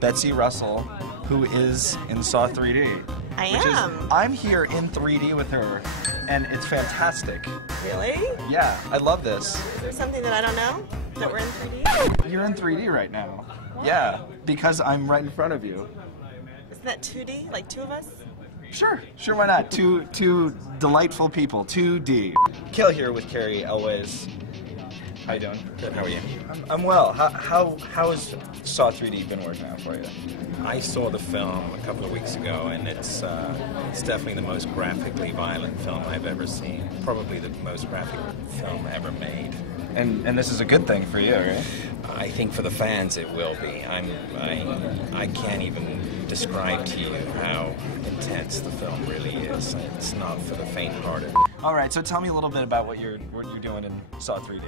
Betsy Russell, who is in Saw 3D. I am. I'm here in 3D with her, and it's fantastic. Really? Yeah, I love this. Is there something that I don't know? That we're in 3D? You're in 3D right now. Yeah, because I'm right in front of you. Isn't that 2D? Like two of us? Sure, why not? Two delightful people, 2D. Kill here with Cary, Elwes. How you doing? Good, how are you? I'm well. How has Saw 3D been working out for you? I saw the film a couple of weeks ago, and it's definitely the most graphically violent film I've ever seen. Probably the most graphic film ever made. And this is a good thing for you, right? I think for the fans it will be. I can't even describe to you how intense the film really is. It's not for the faint-hearted. All right, so tell me a little bit about what you're doing in Saw 3D.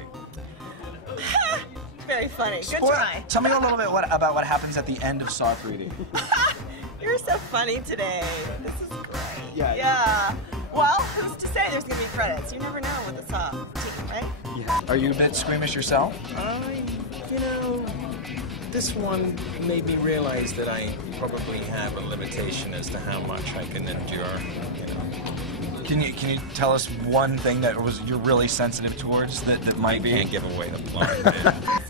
Very funny. Good try. Tell me a little bit about what happens at the end of Saw 3D. You're so funny today. This is great. Yeah. Well, who's to say there's going to be credits? You never know with the Saw team, right? Yeah. Are you a bit squeamish yourself? You know, this one made me realize that I probably have a limitation as to how much I can endure, you know. Can you tell us one thing that you're really sensitive towards that might be? I can't give away the plot.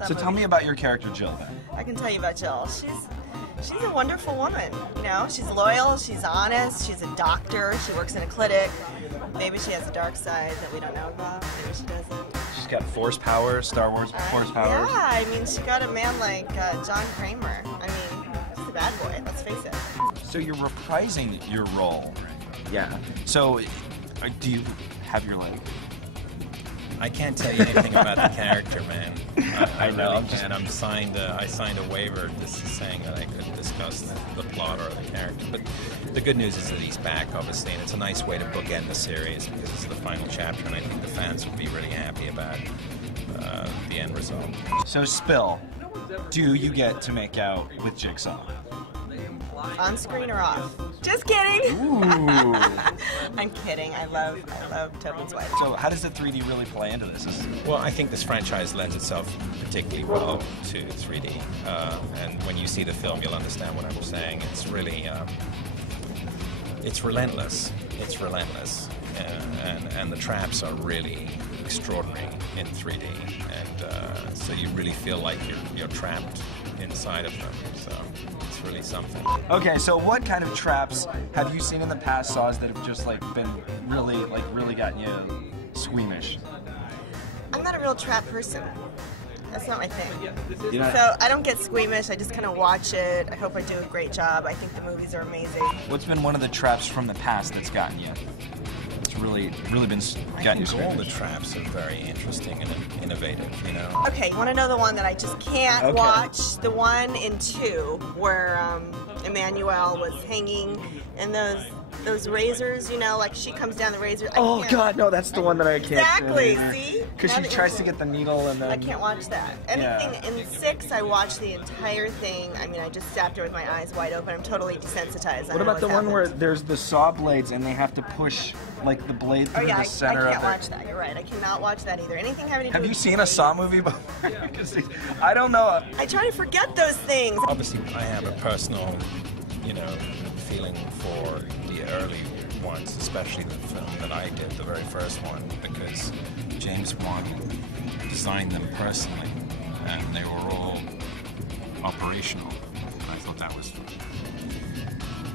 So tell me about your character, Jill, then. I can tell you about Jill. She's a wonderful woman, you know. She's loyal, she's honest, she's a doctor, she works in a clinic. Maybe she has a dark side that we don't know about. Maybe she doesn't. She's got force power, Star Wars force power. Yeah, I mean, she got a man like John Kramer. I mean, he's a bad boy, let's face it. So you're reprising your role. Yeah. So, do you have your leg? I can't tell you anything about the character, man. I know. Really can't. I signed a waiver just saying that I could discuss the plot or the character. But the good news is that he's back, obviously, and it's a nice way to bookend the series because this is the final chapter, and I think the fans will be really happy about the end result. So, Spill, do you get to make out with Jigsaw? On screen or off? Just kidding. Ooh. I'm kidding. I love Tobin's wife. So how does the 3D really play into this? Well, I think this franchise lends itself particularly well to 3D. And when you see the film, you'll understand what I'm saying. It's really, it's relentless. It's relentless. And the traps are really extraordinary in 3D. And so you really feel like you're trapped inside of them. So it's really something. Okay, so what kind of traps have you seen in the past Saws that have just been really gotten you squeamish? I'm not a real trap person. That's not my thing. Yeah. So I don't get squeamish. I just kind of watch it. I hope I do a great job. I think the movies are amazing. What's been one of the traps from the past that's gotten you? It's really been gotten you squeamish. All the traps are very interesting and innovative, you know. Okay, you want to know the one that I just can't watch? The one in 2 where Emmanuel was hanging and those razors, you know, like she comes down the razor. Oh God, no, that's the one that I can't. Exactly, see? Because she tries to get the needle and then. I can't watch that. Anything in 6, I watched the entire thing. I mean, I just sat there with my eyes wide open. I'm totally desensitized. What about the one where there's the saw blades and they have to push the blade through the center of it? I can't watch that. You're right. I cannot watch that either. Anything having to do Have you seen a Saw movie before? I don't know. I try to forget those things. Obviously, I have a personal, feeling for the early ones, especially the film that I did, the very first one, because James Wan designed them personally, and they were all operational. And I thought that was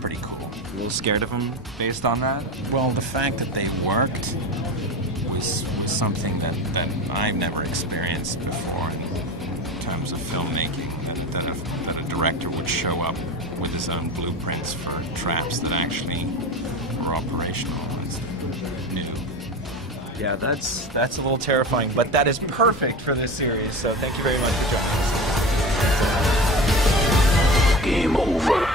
pretty cool. A little scared of them based on that? Well, the fact that they worked was something that I've never experienced before in terms of filmmaking, that a director would show up with his own blueprints for traps that actually were operational and new. Yeah, that's a little terrifying, but that is perfect for this series, so thank you very much for joining us. Game over.